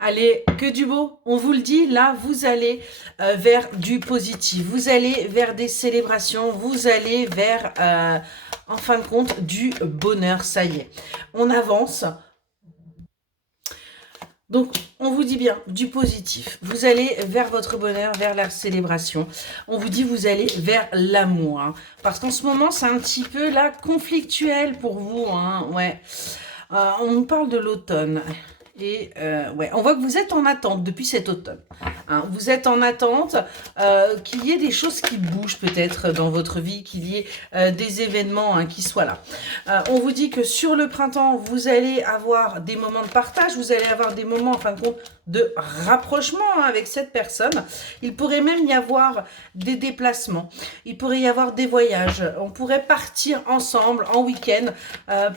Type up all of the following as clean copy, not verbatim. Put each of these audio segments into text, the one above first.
Allez, que du beau. On vous le dit, là, vous allez vers du positif. Vous allez vers des célébrations. Vous allez vers, en fin de compte, du bonheur. Ça y est. On avance. Donc, on vous dit bien, du positif. Vous allez vers votre bonheur, vers la célébration. On vous dit, vous allez vers l'amour. Hein. Parce qu'en ce moment, c'est un petit peu là conflictuel pour vous. Hein, ouais. On nous parle de l'automne. Et ouais, on voit que vous êtes en attente depuis cet automne. Hein. Vous êtes en attente qu'il y ait des choses qui bougent peut-être dans votre vie, qu'il y ait des événements hein, qui soient là. On vous dit que sur le printemps, vous allez avoir des moments de partage, vous allez avoir des moments, en fin de compte, de rapprochement hein, avec cette personne. Il pourrait même y avoir des déplacements, il pourrait y avoir des voyages, on pourrait partir ensemble en week-end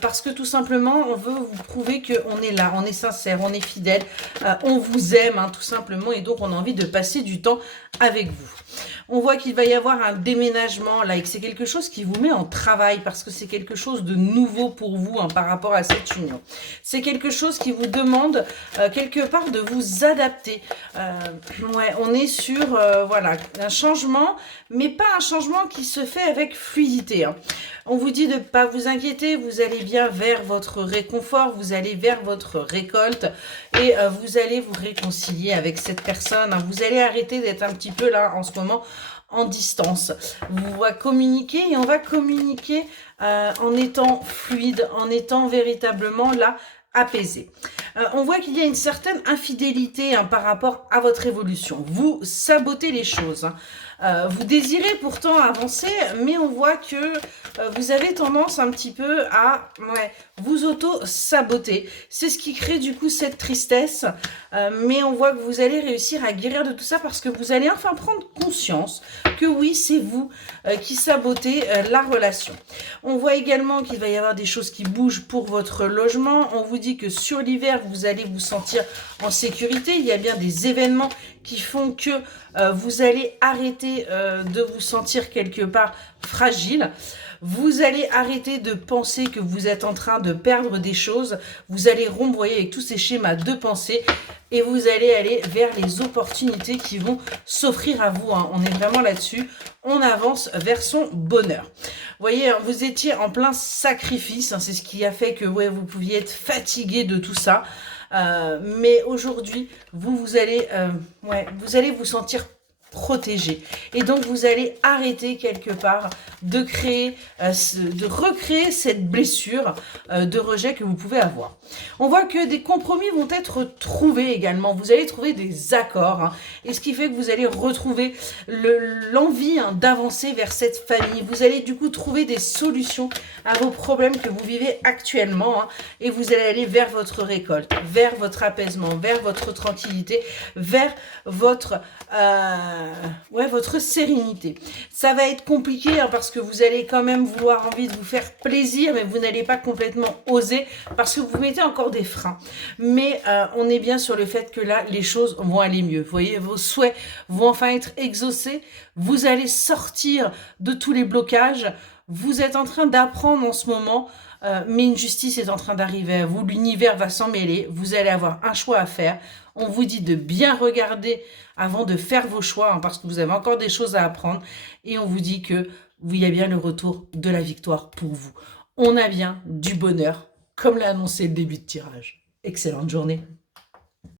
parce que tout simplement, on veut vous prouver qu'on est là, on est sincère, on est fidèle, on vous aime hein, tout simplement et donc on a envie de passer du temps avec vous. On voit qu'il va y avoir un déménagement là et que c'est quelque chose qui vous met en travail parce que c'est quelque chose de nouveau pour vous hein, par rapport à cette union. C'est quelque chose qui vous demande quelque part de vous adapter. Ouais, on est sur voilà, un changement, mais pas un changement qui se fait avec fluidité. Hein. On vous dit de ne pas vous inquiéter, vous allez bien vers votre réconfort, vous allez vers votre récolte et vous allez vous réconcilier avec cette personne. Hein. Vous allez arrêter d'être un petit peu là en ce moment en distance. On va communiquer et on va communiquer en étant fluide, en étant véritablement là apaisé. On voit qu'il y a une certaine infidélité hein, par rapport à votre évolution. Vous sabotez les choses. Hein. Vous désirez pourtant avancer, mais on voit que vous avez tendance un petit peu à vous auto-saboter. C'est ce qui crée du coup cette tristesse, mais on voit que vous allez réussir à guérir de tout ça parce que vous allez enfin prendre conscience que oui, c'est vous qui sabotez la relation. On voit également qu'il va y avoir des choses qui bougent pour votre logement. On vous dit que sur l'hiver, vous allez vous sentir en sécurité. Il y a bien des événements qui font que vous allez arrêter de vous sentir quelque part fragile. Vous allez arrêter de penser que vous êtes en train de perdre des choses. Vous allez rompre avec tous ces schémas de pensée et vous allez aller vers les opportunités qui vont s'offrir à vous. Hein. On est vraiment là-dessus. On avance vers son bonheur. Vous voyez, vous étiez en plein sacrifice. Hein. C'est ce qui a fait que ouais, vous pouviez être fatigué de tout ça. Mais aujourd'hui, vous allez vous sentir protégé. Et donc, vous allez arrêter quelque part de créer, de recréer cette blessure de rejet que vous pouvez avoir. On voit que des compromis vont être trouvés également. Vous allez trouver des accords. Hein, et ce qui fait que vous allez retrouver l'envie hein, d'avancer vers cette famille. Vous allez du coup trouver des solutions à vos problèmes que vous vivez actuellement. Hein, et vous allez aller vers votre récolte, vers votre apaisement, vers votre tranquillité, vers votre votre sérénité. Ça va être compliqué hein, parce que vous allez quand même vouloir envie de vous faire plaisir, mais vous n'allez pas complètement oser parce que vous mettez encore des freins. Mais on est bien sur le fait que là, les choses vont aller mieux. Vous voyez, vos souhaits vont enfin être exaucés. Vous allez sortir de tous les blocages. Vous êtes en train d'apprendre en ce moment, mais une justice est en train d'arriver à vous. L'univers va s'en mêler. Vous allez avoir un choix à faire. On vous dit de bien regarder avant de faire vos choix, hein, parce que vous avez encore des choses à apprendre. Et on vous dit que il y a bien le retour de la victoire pour vous. On a bien du bonheur, comme l'a annoncé le début de tirage. Excellente journée.